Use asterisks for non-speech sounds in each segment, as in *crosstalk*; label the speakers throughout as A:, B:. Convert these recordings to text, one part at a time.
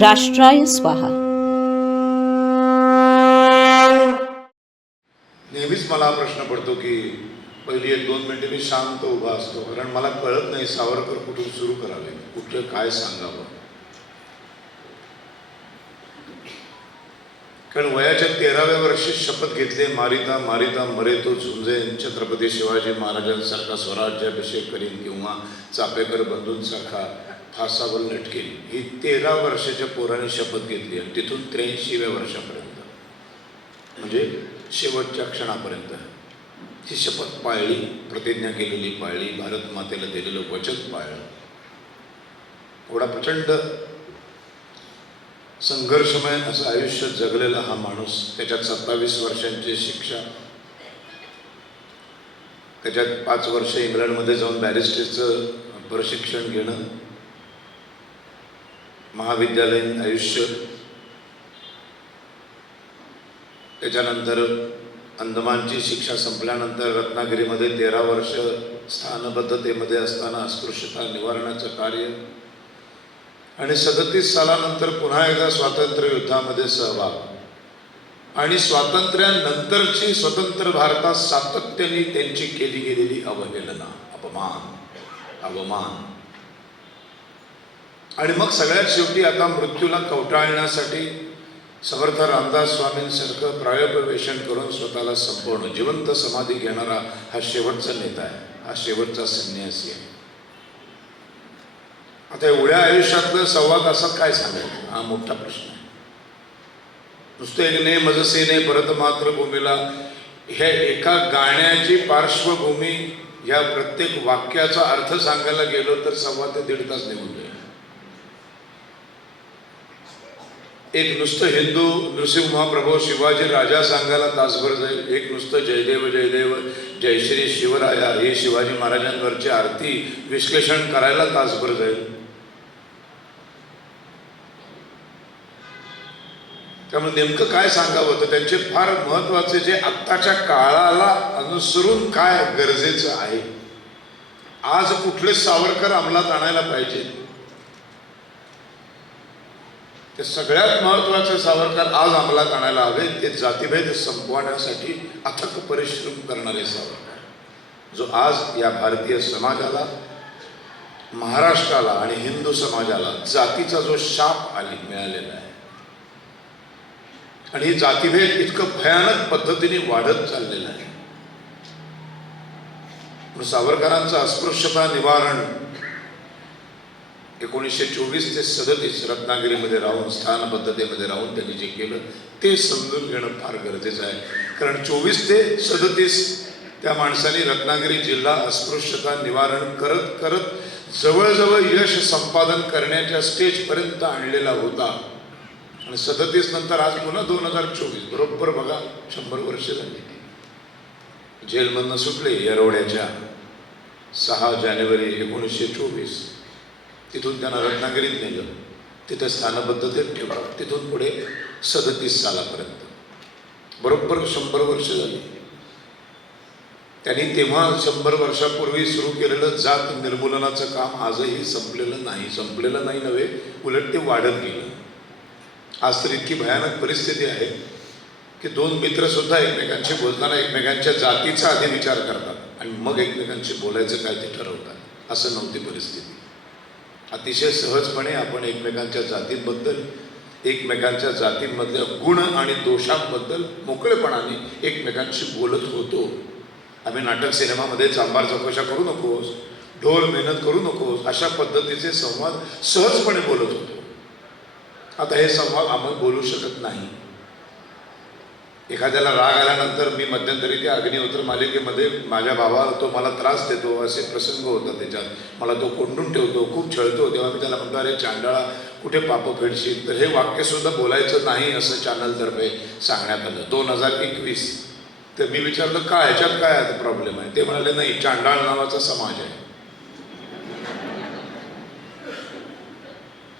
A: राष्ट्राय स्वाहा.
B: नेहमीच मला प्रश्न पडतो की पहिली एक दोन मिनिटे मी शांत उभा असतो कारण मला कळत नाही सावरकर कुठून सुरू करावे कुठलं काय सांगावं. कारण वयाच्या तेराव्या वर्षी शपथ घेतले मारिता मारिता मरे तो झुंजेन छत्रपती शिवाजी महाराजांसारखा स्वराज्याभिषेक करीन किंवा चापेकर बंधूंसारखा फासावर लटकेल ही तेरा वर्षाच्या पोराने शपथ घेतली आणि तिथून त्र्याऐंशीव्या वर्षापर्यंत. म्हणजे शेवटच्या क्षणापर्यंत. ही शपथ पाळली प्रतिज्ञा केलेली पाळली भारत मातेला दिलेलं वचन पाळलं. एवढा प्रचंड संघर्षमय असं आयुष्य जगलेला हा माणूस त्याच्यात सत्तावीस वर्षांची शिक्षा त्याच्यात पाच वर्ष इंग्लंडमध्ये जाऊन बॅरिस्टरचं प्रशिक्षण घेणं महाविद्यालयीन आयुष्य. त्याच्यानंतर अंदमानची शिक्षा संपल्यानंतर रत्नागिरीमध्ये तेरा वर्ष स्थानबद्धतेमध्ये असताना अस्पृश्यता निवारणाचं कार्य. आणि सदतीस सालानंतर पुन्हा एकदा स्वातंत्र्य युद्धामध्ये सहभाग. आणि स्वातंत्र्यानंतरची स्वतंत्र भारतात सातत्याने त्यांची केली गेलेली अवहेलना अपमान अवमान. आणि मग सगळ्यात शेवटी आता मृत्यूला कवटाळण्यासाठी समर्थ रामदास स्वामींसारखं प्रायोपवेशन करून स्वतःला संपवणं जिवंत समाधी घेणारा हा शेवटचा नेता आहे. हा शेवटचा संन्यासी आहे. आता एवढ्या आयुष्यातलं संवाद असा काय सांगायचं? हा मोठा प्रश्न आहे. नुसतं एक ने मजसे ने परत मात्र भूमीला ह्या एका गाण्याची पार्श्वभूमी ह्या प्रत्येक वाक्याचा अर्थ सांगायला गेलो तर सव्वा ते दीड तास निघून जाईल एक नुसतं हिंदू नृसिंह महाप्रभू शिवाजी राजा सांगायला तासभर जाईल. एक नुसतं जयदेव जयदेव जयश्री शिवराया हे शिवाजी महाराजांवरची आरती विश्लेषण करायला तासभर जाईल. त्यामुळे नेमकं काय सांगावं? तर त्यांचे फार महत्त्वाचे जे आत्ताच्या काळाला अनुसरून काय गरजेचं आहे. आज कुठले सावरकर अंमलात आणायला पाहिजे? हे सगळ्यात महत्वाचं सावरकर आज अंमलात आणायला हवे ते जातीभेद संपवण्यासाठी अथक परिश्रम करणारे सावरकर. जो आज या भारतीय समाजाला महाराष्ट्राला आणि हिंदू समाजाला जातीचा जो शाप आली मिळालेला आहे. आणि ही जातीभेद इतकं भयानक पद्धतीने वाढत चाललेलं आहे. सावरकरांचं अस्पृश्यता निवारण एकोणीसशे चोवीस ते सदतीस रत्नागिरीमध्ये राहून स्थानबद्धतेमध्ये राहून त्यांनी जे केलं ते समजून घेणं फार गरजेचं आहे. कारण चोवीस ते सदतीस त्या माणसाने रत्नागिरी जिल्हा अस्पृश्यता निवारण करत करत जवळजवळ यश संपादन करण्याच्या स्टेजपर्यंत आणलेला होता. आणि सदतीस नंतर आज पुन्हा दोन हजार चोवीस बरोबर बघा शंभर वर्ष झाली. जेलमधनं सुटले येरवड्याच्या सहा जानेवारी एकोणीसशे चोवीस. तिथून त्यांना रत्नागिरीत नेलं. तिथं स्थानबद्धतेत ठेवलं. तिथून पुढे सदतीस सालापर्यंत. बरोबर शंभर वर्ष झाली. त्यांनी तेव्हा शंभर वर्षापूर्वी सुरू केलेलं जात निर्मूलनाचं काम आजही संपलेलं नाही. संपलेलं नाही नव्हे उलट ते वाढत गेलं. आज तर इतकी भयानक परिस्थिती आहे की दोन मित्रसुद्धा एकमेकांशी बोलताना एकमेकांच्या जातीचा आधी विचार करतात आणि मग एकमेकांशी बोलायचं काय ते ठरवतात. असं नव्हती परिस्थिती. अतिशय सहजपणे आपण एकमेकांच्या जातींबद्दल एकमेकांच्या जातींमधल्या गुण आणि दोषांबद्दल मोकळेपणाने एकमेकांशी बोलत होतो. आम्ही नाटक सिनेमामध्ये चांभार चौकशा करू नकोस ढोल मेहनत करू नकोस अशा पद्धतीचे संवाद सहजपणे बोलत होतो. आता हे संवाद आम्ही बोलू शकत नाही. एखाद्याला राग आल्यानंतर मी मध्यंतरी त्या अग्निहोत्र मालिकेमध्ये माझ्या भावाला तो मला त्रास देतो असे प्रसंग होतात त्याच्यात. मला तो कोंडून ठेवतो खूप छळतो. तेव्हा मी त्याला म्हणतो अरे चांडाळा कुठे पापं फेडशील? तर हे वाक्यसुद्धा बोलायचं नाही असं चॅनलतर्फे सांगण्यात आलं. दोन हजार एकवीस. तर मी विचारलं का? ह्याच्यात काय आता प्रॉब्लेम आहे? ते म्हणाले नाही चांडाळ नावाचा समाज आहे.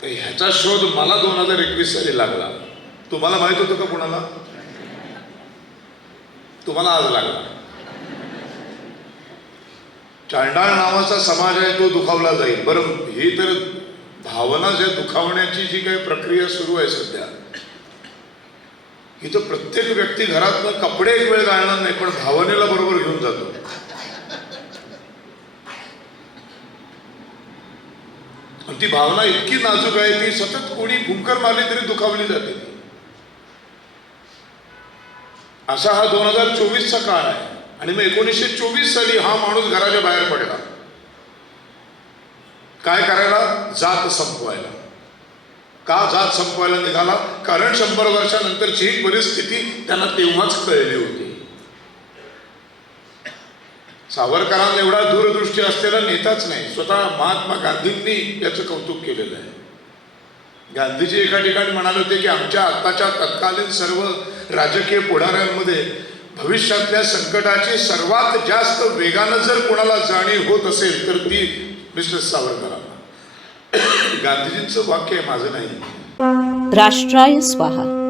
B: तर ह्याचा शोध मला दोन हजार एकवीस साली लागला. तुम्हाला माहीत होतं का कोणाला? तुम्हाला आज लागला. चांडाळ नावाचा समाज आहे तो दुखावला जाईल. बरं ही तर भावना ज्या दुखावण्याची जी काही प्रक्रिया सुरू आहे सध्या इथं प्रत्येक व्यक्ती घरातनं कपडे एक वेळ घालणार नाही पण भावनेला बरोबर घेऊन जातो. ती भावना इतकी नाजूक आहे ती सतत कोणी भुंकर मारली तरी दुखावली जाते. असा हा दोन हजार चोवीसचा काळ आहे. आणि मग एकोणीसशे चोवीस साली हा माणूस घराच्या बाहेर पडला. काय करायला? जात संपवायला. का जात संपवायला निघाला? कारण शंभर वर्षानंतरची ही परिस्थिती त्यांना तेव्हाच कळली होती. सावरकरांना एवढा दूरदृष्टी असलेला नेताच नाही. स्वतः महात्मा गांधींनी याचं कौतुक केलेलं आहे. गांधीजी एका ठिकाणी म्हणाले होते की आमच्या आत्ताच्या तत्कालीन सर्व राजकीय पुढाऱ्यांमध्ये भविष्यातल्या संकटाची सर्वात जास्त वेगानं जर कोणाला जाणीव होत असेल तर ती मिस्टर सावरकरांना. *coughs* गांधीजींचं वाक्य आहे माझं नाही.
A: राष्ट्राय स्वाहा.